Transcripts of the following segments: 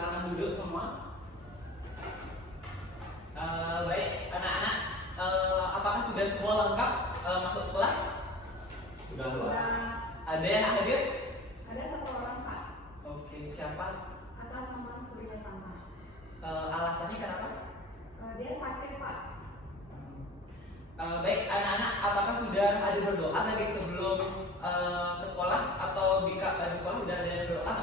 silakan duduk semua. Baik, anak-anak, apakah sudah semua lengkap masuk kelas? Sudah, Pak. Ada yang hadir? Ada satu orang, Pak. Oke, siapa? Atas nama Surya Sama. Alasannya kenapa? Dia sakit, Pak. Baik, anak-anak, apakah sudah ada berdoa tadi sebelum ke sekolah atau di sekolah sudah ada berdoa?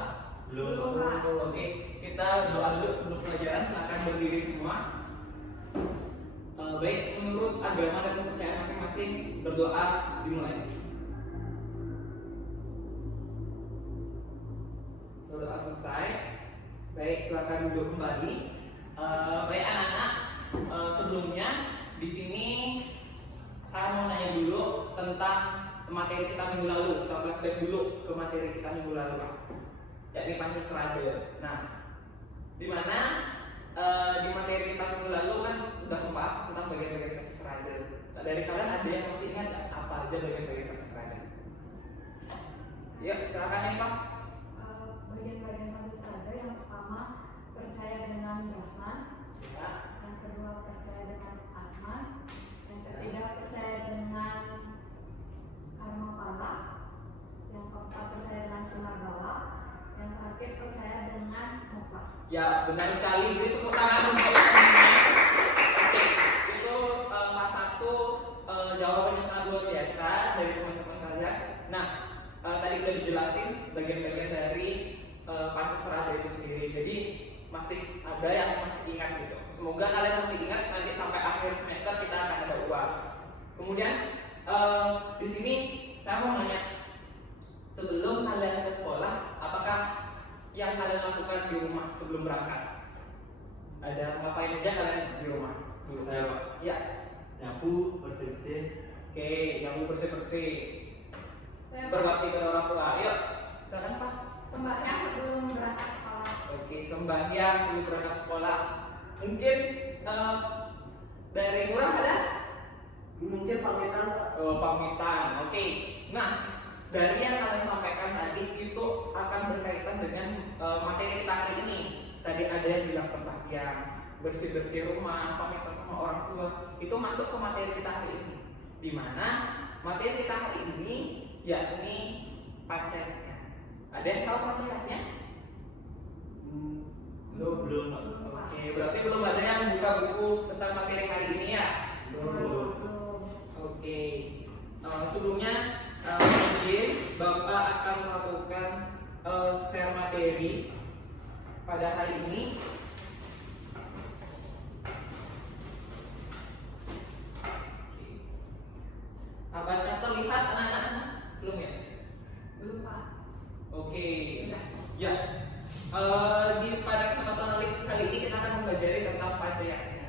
Belum, Pak. Oke, kita doa dulu sebelum pelajaran. Silakan berdiri semua. Baik, menurut agama dan kepercayaan masing-masing, berdoa dimulai. Berdoa selesai. Baik, silakan duduk kembali. Baik anak-anak, sebelumnya di sini saya mau nanya dulu tentang materi kita minggu lalu. Kita flashback dulu ke materi kita minggu lalu, yakni Pancasraja. Nah, di mana di materi kita minggu lalu kan udah membahas tentang bagian-bagian Pancasraja. Nah, dari kalian ada yang masih ingat apa aja bagian-bagian Pancasraja? Ya, silakan ya Pak. Bagian-bagian Pancasraja yang pertama percaya dengan Brahman, Ya. yang kedua percaya dengan Atman, yang ketiga percaya dengan karma pala, yang keempat percaya dengan punarbawa, yang terakhir percaya dengan moksa. Ya, benar sekali. Beri tepuk tangan untuk semuanya. Oke, itu salah satu jawaban yang sangat luar biasa dari teman-teman kalian. Nah, tadi udah dijelasin bagian-bagian dari Pancasraja itu sendiri. Jadi masih ada yang masih ingat gitu. Semoga kalian masih ingat, nanti sampai akhir semester kita akan ada UAS. Kemudian di sini saya mau nanya, sebelum kalian ke sekolah, apakah yang kalian lakukan di rumah sebelum berangkat? Ada ngapain aja kalian di rumah? Saya, Pak. Ya. Nyapu, bersih-bersih. Oke, yang bersih-bersih. Saya Berbakti kepada orang tua. Yuk, silakan Pak. sembahyang sebelum berangkat sekolah. Oke, sembahyang sebelum berangkat sekolah. Mungkin dari Murah ada? Mungkin pamitan, Pak. Oh, pamitan. Oke. Nah, dari yang kalian sampaikan tadi itu akan berkaitan dengan materi kita hari ini. Tadi ada yang bilang sembahyang, bersih-bersih rumah, pamitan sama orang tua. Itu masuk ke materi kita hari ini. Di mana materi kita hari ini yakni pancatnya. Ada yang tahu pancatnya? Belum, Pak. Oke, berarti belum ada yang buka buku tentang materi hari ini ya? Belum. Oke. Sebelumnya mungkin Bapak akan melakukan share materi pada hari ini. Apakah terlihat anak-anak semua? Belum ya? Belum, Pak. Oke. Ya. Pada kesempatan kali ini kita akan mempelajari tentang pancayatnya.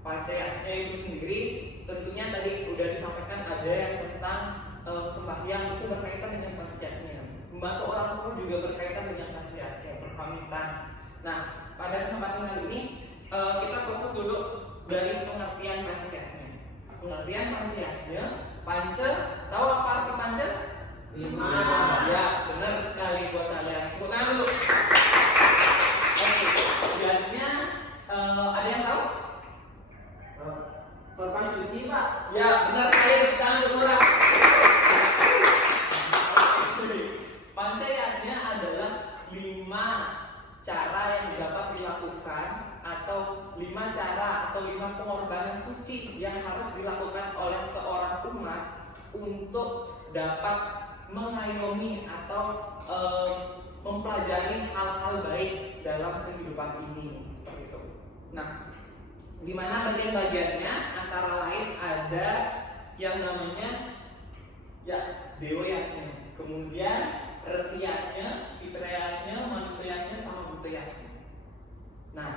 Pancayatnya itu sendiri tentunya tadi udah disampaikan ada yang tentang sembahyang itu berkaitan dengan pancayatnya. Membantu orang tua juga berkaitan dengan pancayatnya, berpamitan. Nah, pada kesempatan kali ini kita fokus dulu dari pengertian pancayatnya. Pengertian pancayatnya, panca, tahu apa arti panca? 5. Ya, benar sekali buat kalian. Tepuk tangan dulu. Oke, tujuannya ada yang tahu? Korban suci, Pak. Ya, benar sekali. Tepuk tangan untuk Murah. Pancayatnya adalah 5 cara yang dapat dilakukan atau 5 cara atau 5 pengorbanan suci yang harus dilakukan oleh seorang umat untuk dapat mengayomi atau mempelajari hal-hal baik dalam kehidupan ini, seperti itu. Nah, di mana bagian-bagiannya antara lain ada yang namanya ya dewa-yatnya, kemudian resiyatnya, fitriyatnya, manusianya, sama butiyatnya. Nah,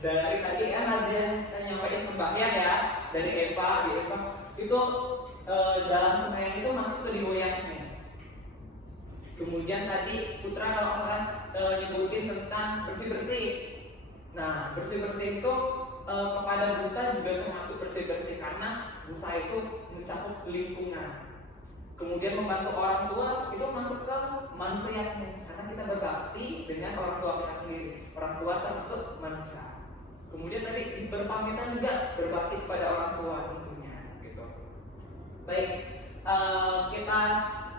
dari tadi kan ada yang nyampaikan sembahyang ya, dari Eva, di Eva itu dalam sembahyang itu masuk ke dewa-yatnya. Kemudian tadi Putra kalau misalkan nyebutin tentang bersih-bersih. Nah, bersih-bersih itu kepada buta juga termasuk bersih-bersih karena buta itu mencakup lingkungan. Kemudian membantu orang tua itu masuk ke manusianya, karena kita berbakti dengan orang tua kita sendiri. Orang tua termasuk manusia. Kemudian tadi berpamitan juga berbakti kepada orang tua tentunya, gitu. Baik, kita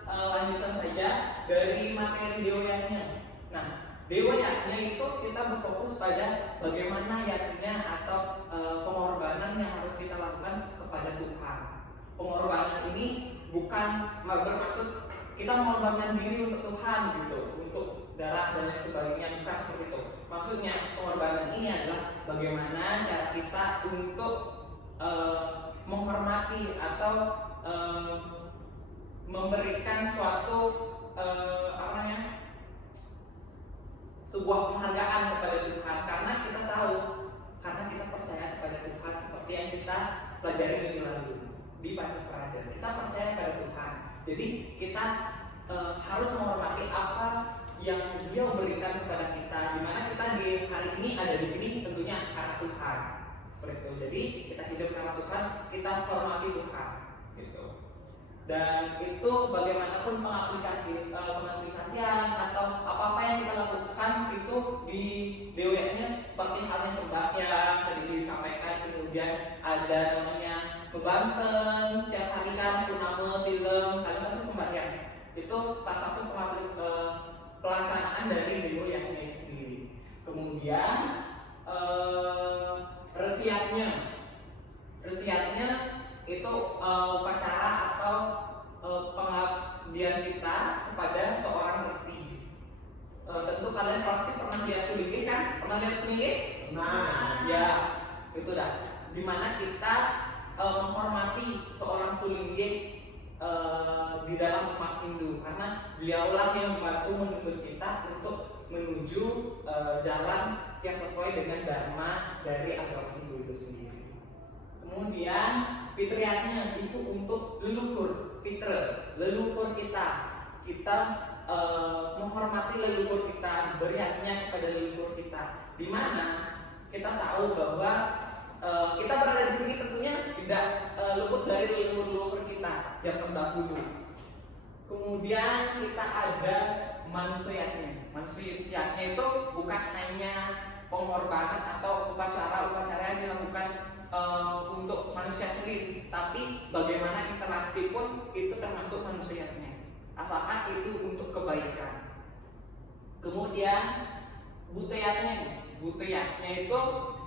lanjutkan saja dari materi deoyatnya. Nah, deoyatnya itu kita berfokus pada bagaimana yatnya atau pengorbanan yang harus kita lakukan kepada Tuhan. Pengorbanan ini bukan bermaksud kita mengorbankan diri untuk Tuhan gitu, untuk darah dan lain sebagainya, bukan seperti itu. Maksudnya pengorbanan ini adalah bagaimana cara kita untuk menghormati atau memberikan suatu sebuah penghargaan kepada Tuhan, karena kita tahu, karena kita percaya kepada Tuhan seperti yang kita pelajari minggu lalu di Pancasila. Kita percaya kepada Tuhan, jadi kita harus menghormati apa yang Dia berikan kepada kita. Dimana kita di hari ini ada di sini tentunya karena Tuhan, seperti itu. Jadi kita hidup karena Tuhan, kita hormati Tuhan, gitu. Dan itu bagaimanapun pengaplikasian atau apa-apa yang kita lakukan itu di deoyatnya, seperti halnya sembahyang tadi disampaikan, kemudian ada namanya bebanten setiap hari kan, purnama, tilem, kalian pasti sembahyang. Itu salah satu pelaksanaan dari deoyatnya itu sendiri. Kemudian resiatnya itu upacara atau pengabdian kita kepada seorang resi. Tentu kalian pasti pernah lihat sulingih kan? Pernah lihat sulingih? Nah, Ya, itu dah. Dimana kita menghormati seorang sulingih di dalam umat Hindu, karena beliaulah yang membantu menuntun kita untuk menuju jalan yang sesuai dengan dharma dari agama Hindu itu sendiri. Kemudian fitriatnya itu untuk leluhur, leluhur kita menghormati leluhur kita, beriatnya kepada leluhur kita. Di mana kita tahu bahwa kita berada di sini tentunya tidak luput dari leluhur kita yang terdahulu. Kemudian kita ada manusiatnya. Manusiatnya itu bukan hanya pengorbanan atau upacara-upacara yang dilakukan untuk manusia sendiri, tapi bagaimana interaksi pun itu termasuk manusiatnya, asalkan itu untuk kebaikan. Kemudian buteyatnya itu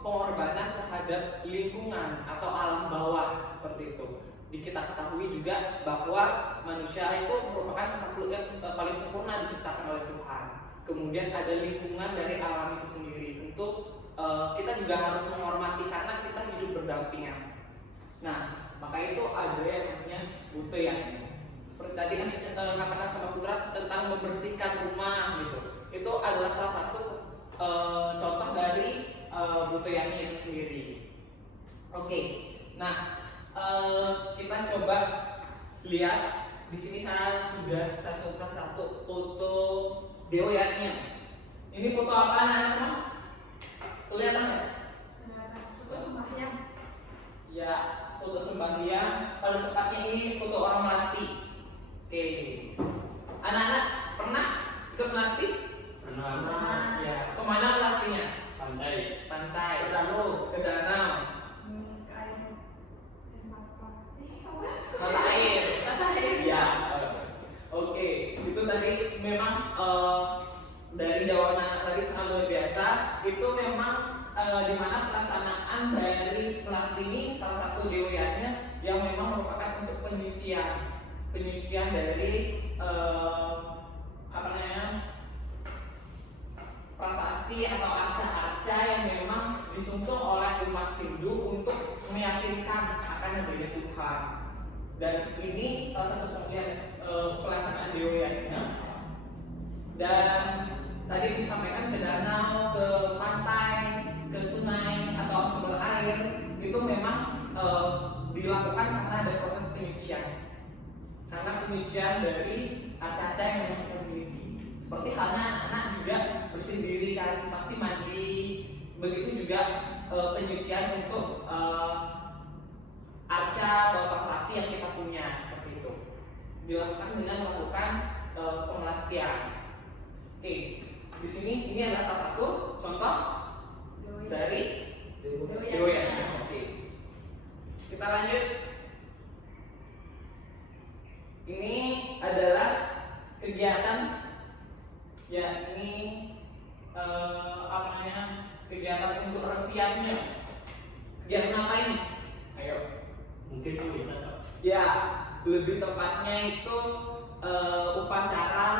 pengorbanan terhadap lingkungan atau alam bawah, seperti itu. Kita ketahui juga bahwa manusia itu merupakan makhluk yang paling sempurna diciptakan oleh Tuhan. Kemudian ada lingkungan dari alam itu sendiri. Tentu kita juga harus menghormati karena kita hidup berdampingan. Nah, maka itu ada yang namanya buteyatnya. Seperti tadi yang dikatakan sama Putra tentang membersihkan rumah gitu. Itu adalah salah satu contoh dari buteyatnya itu sendiri. Oke. Nah, kita coba lihat di sini saya sudah cantumkan satu foto deoyatnya. Ini foto apa anak-anak semua? Kelihatan nggak? Foto sembahyang. Ya, foto sembahyang. Pada tepatnya ini foto orang melasti. Oke. Anak-anak pernah ikut melasti? pernah. Ya. Kemana melastinya? Pandai. Pantai. Ke danau. Ke danau. Mata air. Ya. Oke. Itu tadi memang dari jawaban anak tadi sangat luar biasa. Itu memang di mana pelaksanaan dari melasti ini salah satu deoyatnya yang memang merupakan untuk penyucian dari prasasti atau arca-arca yang memang disungsung oleh umat Hindu untuk meyakinkan akan adanya Tuhan. Dan ini salah satu pengabdian pelaksanaan deoyatnya. Dan tadi disampaikan ke danau, ke pantai, ke sungai atau sumber air itu memang dilakukan karena ada proses penyucian. Karena penyucian dari arca-arca yang memang kita miliki. Seperti halnya anak-anak juga bersih diri kan, pasti mandi. Begitu juga penyucian untuk arca atau prasasti yang kita punya, seperti itu. dilakukan dengan melakukan pemelastian. Oke, di sini ini adalah salah satu contoh dari doyan. Oke, kita lanjut. Ini adalah kegiatan, ya ini apa namanya, kegiatan untuk resiapnya. Kegiatan apa ini? Ayo. Mungkin kita Ya, lebih tepatnya itu upacara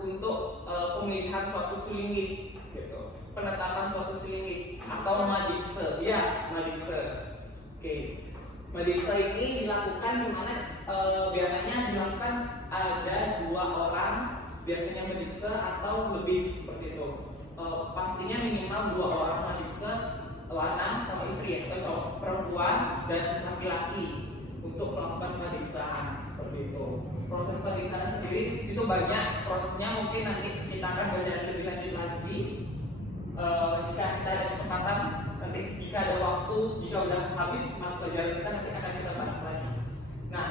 untuk pemilihan suatu sulinggi, gitu. Penetapan suatu sulinggi atau madikse. Ya, madikse. Oke, madikse ini dilakukan di mana biasanya dilakukan ada 2 orang, biasanya madikse atau lebih seperti itu. Pastinya minimal 2 orang madikse, lanang sama istri atau cowok, perempuan dan laki-laki untuk melakukan pemeriksaan seperti itu. Proses pemeriksaan sendiri itu banyak prosesnya, mungkin nanti kita akan baca lebih lanjut lagi. Jika kita ada kesempatan, nanti jika ada waktu, jika udah habis mata pelajaran kita, nanti akan kita bahas lagi. Nah,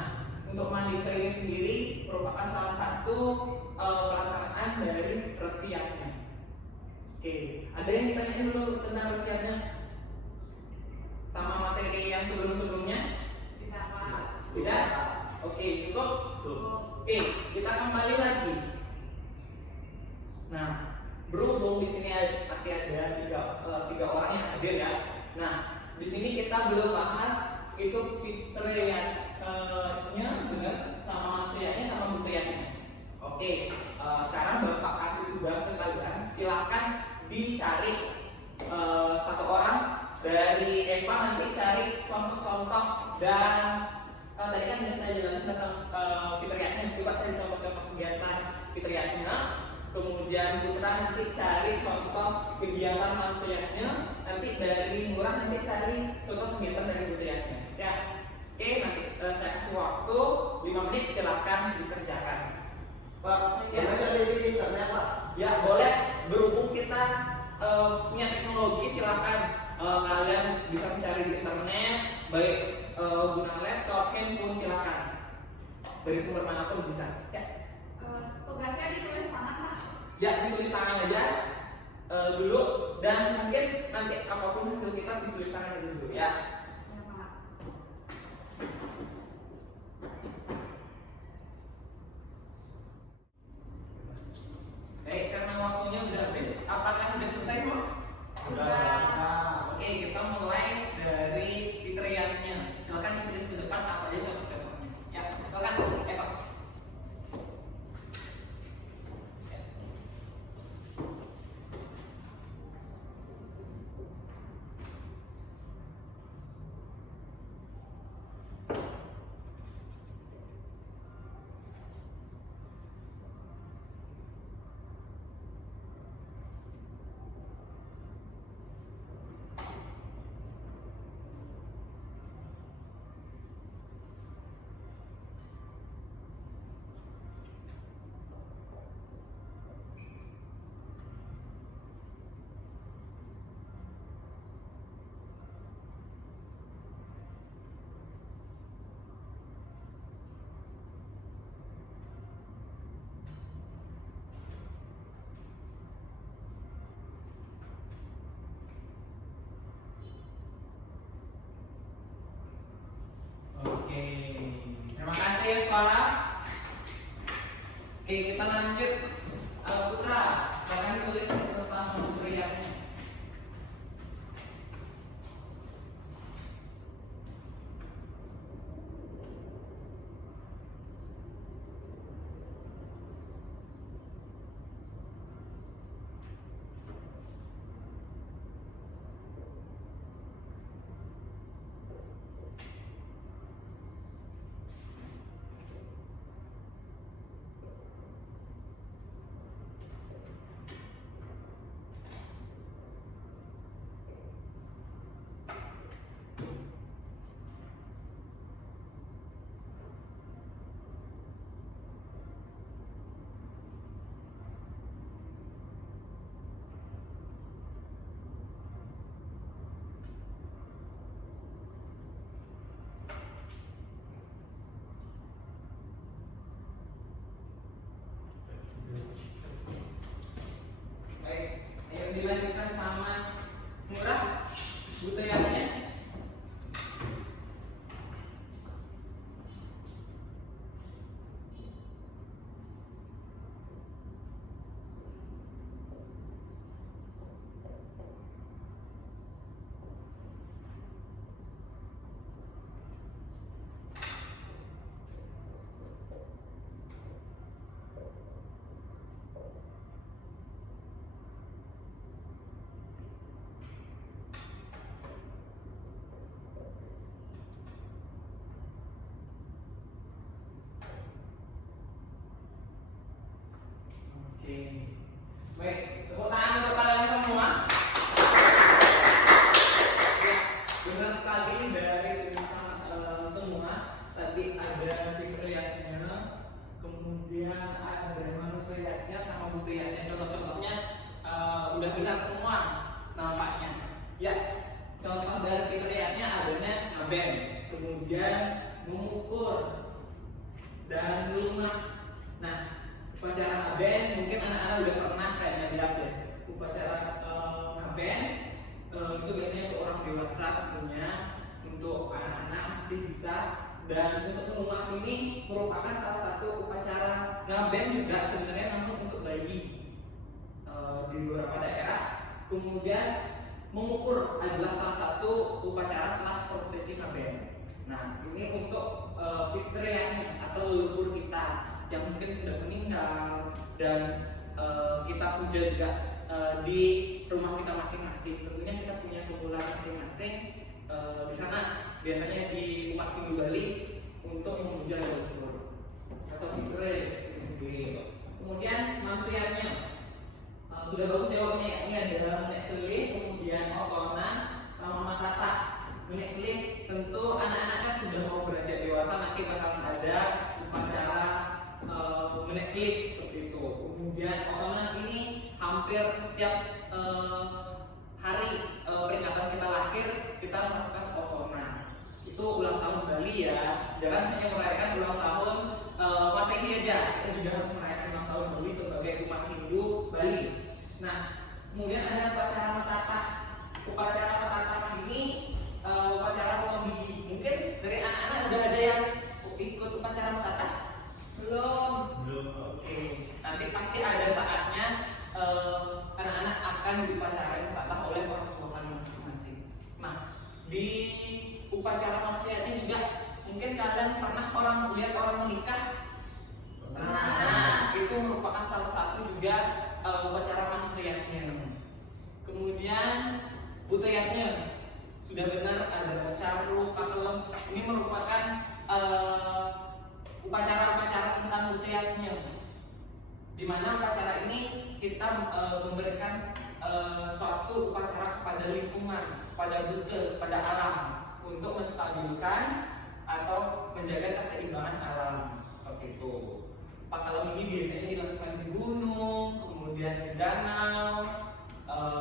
untuk mandiksa ini sendiri merupakan salah satu pelaksanaan dari resiapnya. Oke, ada yang ditanyain dulu tentang resiapnya sama materi yang sebelum-sebelumnya? Tidak? Oke, cukup? Oke, kita kembali lagi. Nah, berhubung di sini pasti ada tiga orang yang hadir ya. Nah, di sini kita belum bahas itu fitriyatnya benar sama manusianya sama butriannya. Oke, sekarang Bapak kasih tugas ke kalian. Silakan dicari satu orang dari Eva, nanti cari contoh-contoh dan tadi kan sudah saya jelaskan tentang fitriyatnya. Coba cari contoh-contoh kegiatan fitriyatnya. Kemudian Putra nanti cari contoh kegiatan manusianya. Nanti dari Murah nanti cari contoh kegiatan dari fitriyatnya. Ya, oke. Nanti saya kasih waktu 5 menit. Silakan dikerjakan. Pak, ya, dari internet Pak. Ya boleh. Berhubung kita punya teknologi, silakan kalian bisa mencari di internet, baik guna laptop, handphone, silakan dari sumber manapun bisa. Ya. Tugasnya ditulis tangan Pak? Ya, ditulis tangan aja dulu, dan mungkin nanti apapun hasil kita ditulis tangan aja dulu ya. Ya Pak. Baik, karena waktunya udah habis, apakah sudah selesai semua? Sudah. Oke, kita mulai dari fitriyatnya. Silakan ditulis ke depan apa aja contoh-contohnya. Ya, silakan, Pak. Oke, terima kasih Farah. Oke, kita lanjut. Putra, silakan tulis tentang fitriyatnya. Oke. Baik, tepuk tangan untuk kalian semua. Ya, benar sekali dari tulisan semua. Tadi ada fitriatnya, kemudian ada manusianya sama butuhnya. Contoh-contohnya udah benar semua nampaknya. Ya, contoh dari fitriatnya adanya ngaben, kemudian mengukur dan lunak. Nah, upacara ngaben mungkin anak-anak udah pernah kayaknya lihat ya. Upacara ngaben itu biasanya untuk orang dewasa tentunya, untuk anak-anak masih bisa. Dan untuk mengulang ini merupakan salah satu upacara ngaben juga sebenarnya, namun untuk bayi di beberapa daerah. Kemudian mengukur adalah salah satu upacara setelah prosesi ngaben. Nah, ini untuk fitriahnya atau leluhur kita yang mungkin sudah meninggal dan kita puja juga di rumah kita masing-masing. Tentunya kita punya kumpulan masing-masing di sana, biasanya di umat Hindu Bali untuk memuja leluhur atau fitrah itu sendiri. Kemudian manusianya sudah bagus jawabnya ya. Ini ada menek telih, kemudian otonan sama matata. Menek telih tentu anak-anak kan sudah mau beranjak dewasa, nanti bakalan ada upacara menek telih seperti itu. Kemudian otonan ini hampir setiap hari peringatan kita lahir kita melakukan otonan. Itu ulang tahun Bali ya. Jangan hanya merayakan ulang tahun Masehi aja, kita juga harus merayakan ulang tahun Bali sebagai umat Hindu Bali. Nah, kemudian ada upacara matata. Upacara matata ini upacara potong biji. Mungkin dari anak-anak udah ada yang ikut upacara matata? Belum. Oke. Nanti pasti ada saatnya anak-anak akan diupacarain matata oleh orang tua kalian masing-masing. Nah, di upacara manusianya juga mungkin kalian pernah lihat orang menikah. Nah, itu merupakan salah satu juga upacara manusianya. Kemudian butayatnya sudah benar ada pacaru, pakelem. Ini merupakan upacara-upacara tentang butayatnya, di mana upacara ini kita memberikan suatu upacara kepada lingkungan, kepada buta, kepada alam untuk menstabilkan atau menjaga keseimbangan alam seperti itu. Pakalem ini biasanya dilakukan di gunung, kemudian di danau,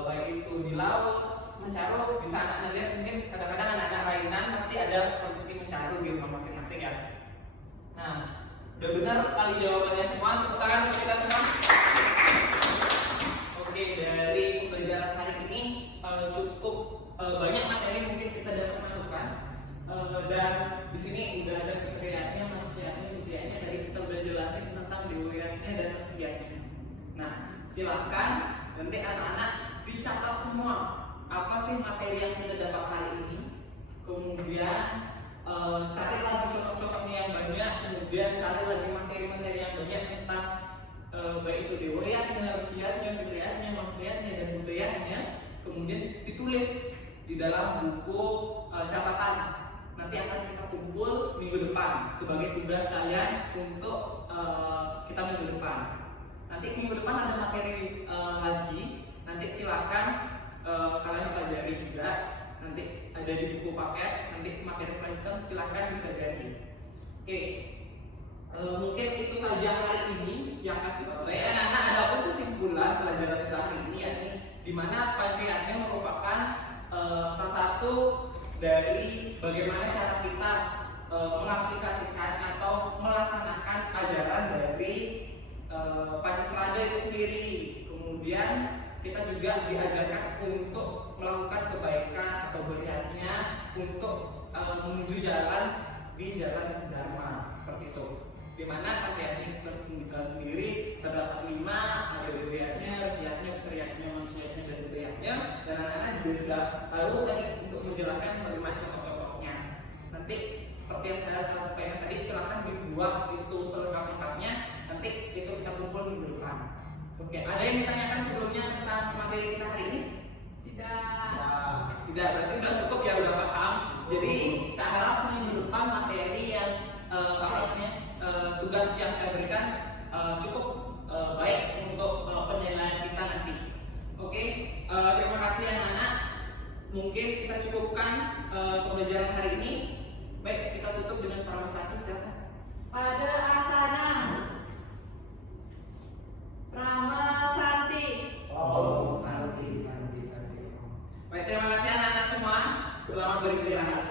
baik itu di laut. Mencaru bisa anak-anak lihat, mungkin kadang-kadang anak-anak Rainan pasti ada prosesi mencaru di rumah masing-masing ya. Nah, udah benar sekali jawabannya semua. Tepuk tangan untuk kita semua. Oke, dari pembelajaran hari ini cukup banyak materi mungkin kita dapat masukkan. Dan di sini udah ada fitriatnya, manusianya, budianya. Tadi kita udah jelasin tentang dewayatnya dan manusianya. Nah, silahkan nanti anak-anak dicatat semua apa sih materi yang kita dapat hari ini. Kemudian cari lagi contoh-contohnya yang banyak. Kemudian cari lagi materi-materi yang banyak tentang baik itu dewayatnya, resiatnya, fitriatnya, manusianya, dan budayanya. Kemudian ditulis di dalam buku catatan. Nanti akan kita kumpul minggu depan sebagai tugas kalian untuk kita minggu depan. Nanti minggu depan ada materi lagi. Nanti silakan kalian pelajari juga. Nanti ada di buku paket. Nanti materi selanjutnya silakan dipelajari. Oke, mungkin itu saja hari ini yang akan kita pelajari. Anak-anak, ada pun kesimpulan pelajaran kita hari ini, yakni di mana pancreasnya merupakan salah satu dari bagaimana cara kita mengaplikasikan atau melaksanakan ajaran dari Pancasila itu sendiri. Kemudian kita juga diajarkan untuk melakukan kebaikan atau beriatnya untuk menuju jalan di jalan Dharma seperti itu. Di mana Pancasila itu sendiri terdapat 5, ada beriatnya, resiatnya, fitriatnya, manusianya, dan budayanya. Dan anak-anak juga sudah tahu tadi untuk menjelaskan bagaimana contoh-contohnya. Nanti seperti yang saya sampaikan tadi, silahkan dibuat itu selengkap-lengkapnya. Nanti itu kita kumpul minggu depan. Oke, ada yang ditanyakan sebelumnya tentang materi kita hari ini? Tidak. Tidak, berarti udah cukup ya, udah paham. Jadi saya harap minggu depan materi yang tugas yang saya berikan cukup baik untuk mungkin kita cukupkan pembelajaran hari ini. Baik, kita tutup dengan Paramasati, silakan. Pada asana Ramasanti. Oh, santi. Baik, terima kasih anak-anak semua. Selamat beristirahat.